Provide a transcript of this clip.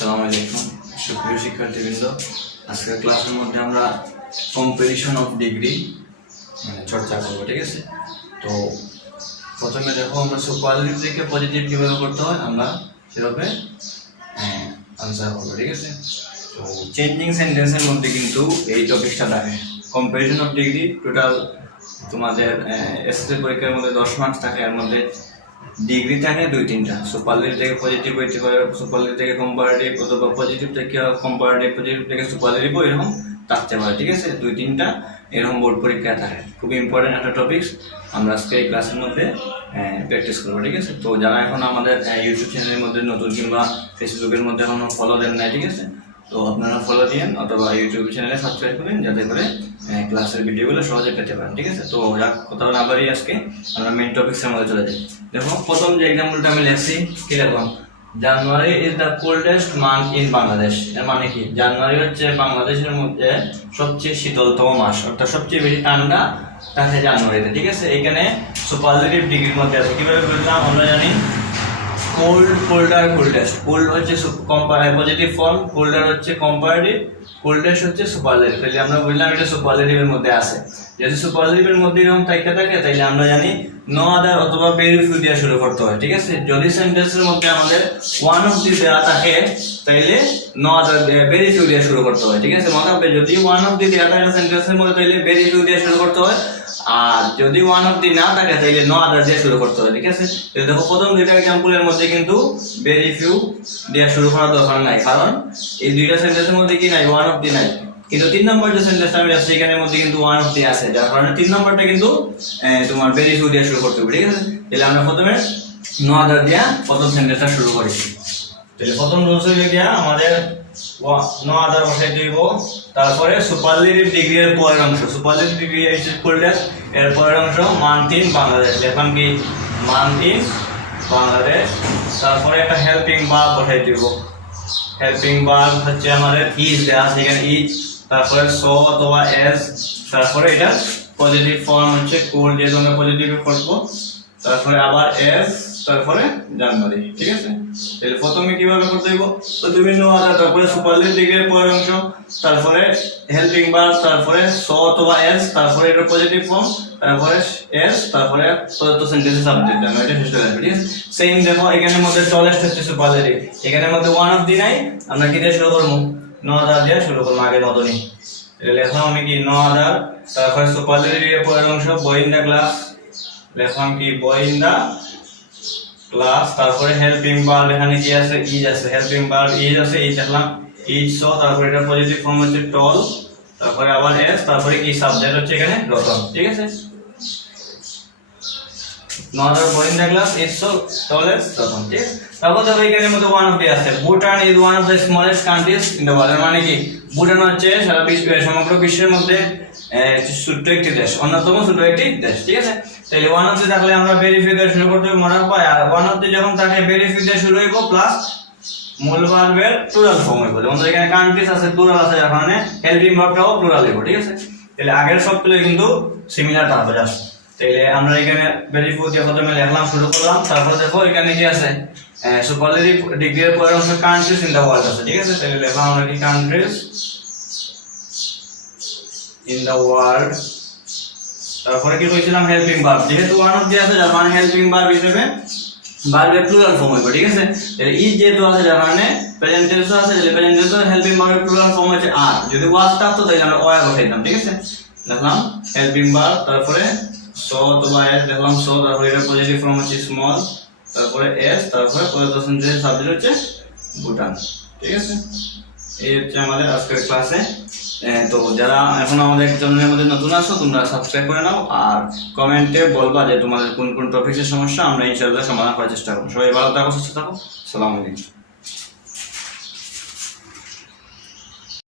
আসসালামু আলাইকুম সুপ্রিয় শিক্ষার্থীবৃন্দ, আজকের ক্লাসের মধ্যে আমরা কম্পারিজন অফ ডিগ্রি চর্চা করবো। ঠিক আছে, তো প্রথমে দেখো আমরা সুপারলেটিভ থেকে পজিটিভ কিভাবে করতে হয় আমরা সেভাবে আনসার করবো। ঠিক আছে, তো চেঞ্জিং সেন্টেন্সের মধ্যে কিন্তু এই টপিকটা থাকে। কম্পারিজন অফ ডিগ্রি টোটাল তোমাদের এসএসসি পরীক্ষার মধ্যে 10 মার্কস থাকে, এর মধ্যে ডিগ্রি থাকে 2-3টা। সুপারলেটিভ থেকে পজিটিভ হইতে পারে, সুপারলেটিভ থেকে কম্পারেটিভ, অথবা পজিটিভ থেকে কম্পারেটিভ, পজিটিভ থেকে সুপারলেটিভ, এরকম থাকতে পারে। ঠিক আছে, 2-3টা এরকম বোর্ড পরীক্ষা থাকে। খুব ইম্পর্টেন্ট একটা টপিকস, আমরা আজকে এই ক্লাসের মধ্যে প্র্যাকটিস করবো। ঠিক আছে, তো যারা এখন আমাদের ইউটিউব চ্যানেলের মধ্যে নতুন কিংবা ফেসবুকের মধ্যে এখনো ফলো দেন নাই, ঠিক আছে, তো আপনারা ফলো দিন অথবা ইউটিউব চ্যানেলে সাবস্ক্রাইব করেন, যাতে করে ক্লাসের ভিডিওগুলো সহজে পেতে পারেন। ঠিক আছে, তো কথা না বাড়ি আজকে আমরা মেইন টপিক্সের মধ্যে চলে যাই। দেখো প্রথম যে এক্সাম্পলটা আমি লিখছি, কি লিখলাম? January is the coldest month in Bangladesh. এর মানে কি? জানুয়ারি হচ্ছে বাংলাদেশের মধ্যে সবচেয়ে শীতলতম মাস, অর্থাৎ সবচেয়ে বেশি ঠান্ডা থাকে জানুয়ারিতে। ঠিক আছে, এখানে সুপারলেটিভ ডিগ্রির মধ্যে আছে। কিভাবে বুঝলাম? আমরা জানি কোল্ড, কোল্ডার, কোল্ডেস্ট। কোল্ড হচ্ছে পজিটিভ ফর্ম, কোল্ডার হচ্ছে কম্পারেটিভ, কোল্ডেস্ট হচ্ছে সুপারলেটিভ। তাহলে আমরা বুঝলাম এটা সুপারলেটিভের মধ্যে আছে। যদি সুপারলেটিভের মধ্যে এরকম থাকে তাহলে আমরা জানি নো আদার অথবা ভেরি ফিউ দিয়ে শুরু করতে হয়। ঠিক আছে, যদি সেন্টেন্সের মধ্যে আমাদের ওয়ান অফ দি দেওয়া থাকে তাইলে নো আদার ভেরি ফিউ দিয়ে শুরু করতে হয়। ঠিক আছে, মনে রাখবে যদি ওয়ান অফ দি দেওয়া থাকে সেন্টেন্সের মধ্যে তাইলে ভেরি ফিউ দিয়ে শুরু করতে হয়, আর যদি ওয়ান অফ দি না থাকে তাহলে নো আদার দিয়ে শুরু করতে হবে। ঠিক আছে, তো দেখো প্রথম দুইটা এক্সাম্পলের মধ্যে কিন্তু ভেরি ফিউ দিয়ে শুরু করার দরকার নাই, কারণ এই দুইটা সেন্টেন্সের মধ্যে কি নাই? ওয়ান অফ দি নাই। কিন্তু 3 নম্বর যে সেন্টেন্সটা আমি রাখছি এখানের মধ্যে কিন্তু ওয়ান অফ দি আছে, যার কারণে 3 নম্বরটা কিন্তু তোমার ভেরি ফিউ দিয়ে শুরু করতে হবে। ঠিক আছে, তাহলে আমরা প্রথমে নো আদার দিয়া প্রথম সেন্টেন্সটা শুরু করি। তাহলে প্রথম রুলস হইল গিয়া আমাদের নো আদার বসাই দিব, তারপরে সুপারলেটিভ ডিগ্রি এর পরের অংশ, সুপারলেটিভ ডিগ্রি এর পরের অংশ মান্থ ইন বাংলাদেশ। এখন কি? Month in Bangladesh. তারপরে একটা হেল্পিং ভার্ব বসাই দিব। হেল্পিং ভার্ব হচ্ছে আমাদের ইজ দেয়া আছে, এখানে ইজ, তারপরে সো অথবা এস, তারপরে এটা পজিটিভ ফর্ম হচ্ছে কোল্ড, যেহেতু আমরা পজিটিভে করবো, তারপরে আবার এস, তারপরে জানুয়ারি। ঠিক আছে, তাহলে প্রথমে কিভাবে করতে হইব? তো তুমি নো আদার, তারপরে সুপারলেটিভ ডিগ্রির পরের অংশ, তারপরে হেল্পিং ভার্ব, তারপরে সো অথবা এস, তারপরে এটা পজিটিভ ফর্ম, তারপরে এস, তারপরে প্রদত্ত সেন্টেন্সের সাবজেক্ট জানো, এটা শেষ হয়ে যাবে। ঠিক আছে, সেম দেখো এখানের মধ্যে টলেস্ট হচ্ছে সুপারলেটিভ, এখানের মধ্যে ওয়ান অফ দি নাই, আমরা কি দিয়ে শুরু করবো? নো আদার দিয়ে শুরু করবো, আগের মতনই। এটা লেখলাম আমি কি? নো আদার, তারপরে সুপারলেটিভ এর পরের অংশ বয় ইন দা ক্লাস, লেখলাম কি? Boy in the class. তারপরে হেল্পিং ভার্ব এখানে কি আছে? ইজ আছে, হেল্পিং ভার্ব ইজ আছে, ইজ লিখলাম ইজ সো, তারপরে এটা পজিটিভ ফর্ম হচ্ছে টল, তারপরে আবার এস, তারপরে কি? সাবজেক্ট হচ্ছে এখানে রতন। ঠিক আছে, no other boy in the class is so tall as Ratan. ঠিক আছে, তারপর দেখো এখানের মধ্যে ওয়ান অফ দি আছে। Bhutan is one of the smallest countries in the world. মানে কি? ভুটান হচ্ছে সারা সমগ্র বিশ্বের মধ্যে ছোট্ট একটি দেশ, অন্যতম ছোট একটি দেশ। ঠিক আছে, তাহলে ওয়ান অফ দি থাকলে আমরা ভেরিফাই দিয়ে শুরু করতে হবে, মনে রাখবো। আর ওয়ান অফ দি যখন থাকে ভেরিফাই দিয়ে শুরু হইব, প্লাস মূল ভার্বের প্লুরাল ফর্ম হইব। যেমন এখানে কান্ট্রিজ আছে, প্লুরাল আছে, যার কারণে হেল্পিং ভার্বটাও প্লুরাল হইব। ঠিক আছে, তাহলে আগের সবগুলো কিন্তু সিমিলার থাকবে জাস্ট। তাহলে আমরা এখানে ভেরিফাই দিয়ে প্রথমে লিখলাম, শুরু করলাম, তারপর দেখো এখানে কি আছে? সুপারলেটিভ ডিগ্রি এর পরের অংশ কান্ট্রিজ ইন দা ওয়ার্ল্ড আছে। ঠিক আছে, তাহলে লিখলাম আমরা কি? Countries in the world. তারপরে কি কইছিলাম? হেল্পিং ভার্ব, যেহেতু ওয়ান অফ দি আছে যার মানে হেল্পিং ভার্ব হিসেবে ভার্বের প্লুরাল ফর্ম হইব। ঠিক আছে, তাহলে ইজ যেহেতু আছে যার মানে প্রেজেন্ট টেন্স আছে, তাহলে প্রেজেন্ট টেন্স হেল্পিং ভার্বের প্লুরাল ফর্ম হচ্ছে আর। যদি ওয়াজ থাকতো তাহলে আমরা ওয়া বসাইতাম। ঠিক আছে, দেখলাম হেল্পিং ভার্ব, তারপরে সো অথবা এস, দেখলাম সো, তারপরে এটা পজিটিভ ফর্ম হচ্ছে স্মল, তারপরে এস, তারপরে প্রদত্ত সেন্টেন্সের সাবজেক্ট হচ্ছে ভুটান। ঠিক আছে, এই হচ্ছে আমাদের আজকের ক্লাসে। তো যারা এখন আমাদের চ্যানেলের মধ্যে নতুন আছো তোমরা সাবস্ক্রাইব করে নাও, আর কমেন্টে বলবা যে তোমাদের কোন কোন টপিকের সমস্যা, আমরা ইনশাআল্লাহ সমাধান করার চেষ্টা করব। সবাই ভালো থাকো, সুস্থ থাকো, আসসালামু আলাইকুম।